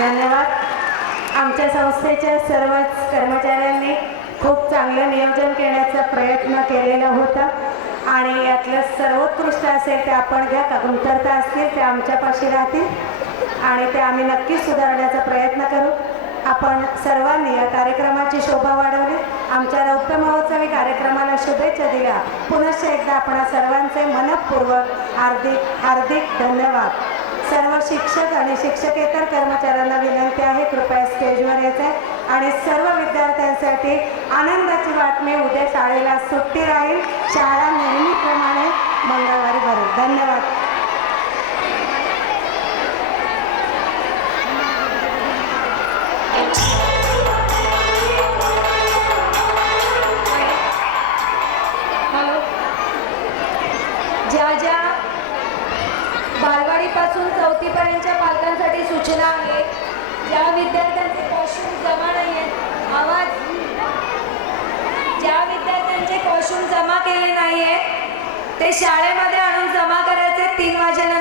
धन्यवाद. आमच्या संस्थेच्या सर्वच कर्मचाऱ्यांनी खूप चांगलं नियोजन करण्याचा प्रयत्न केलेला होता. आणि यातलं सर्वोत्कृष्ट असेल ते आपण घ्या, का गुंतरता असतील ते आमच्यापाशी राहतील आणि ते आम्ही नक्कीच सुधारण्याचा प्रयत्न करू. आपण सर्वांनी या कार्यक्रमाची शोभा वाढवली, आमच्या रौप्य महोत्सवी कार्यक्रमाला शुभेच्छा दिल्या. पुनश्च एकदा आपण सर्वांचे मनःपूर्वक हार्दिक हार्दिक धन्यवाद. सर्व शिक्षक आणि शिक्षकेतर कर्मचाऱ्यांना विनंती आहे, कृपया स्टेजवर यायचं आहे. आणि सर्व विद्यार्थ्यांसाठी आनंदाची बातमी, उद्या शाळेला सुट्टी राहील. शाळा नेहमीप्रमाणे मंगळवारी भरेल. धन्यवाद. ज्या ज्या बालवाडीपासून चौथीपर्यंतच्या पालकांसाठी सूचना आहेत, ज्या विद्यार्थ्यांचे कॉस्ट्यूम जमा नाही आहेत, आवाज, ज्या विद्यार्थ्यांचे कॉस्ट्यूम जमा केले नाही आहेत ते शाळेमध्ये आणून जमा करायचे 3 वाजेनंतर.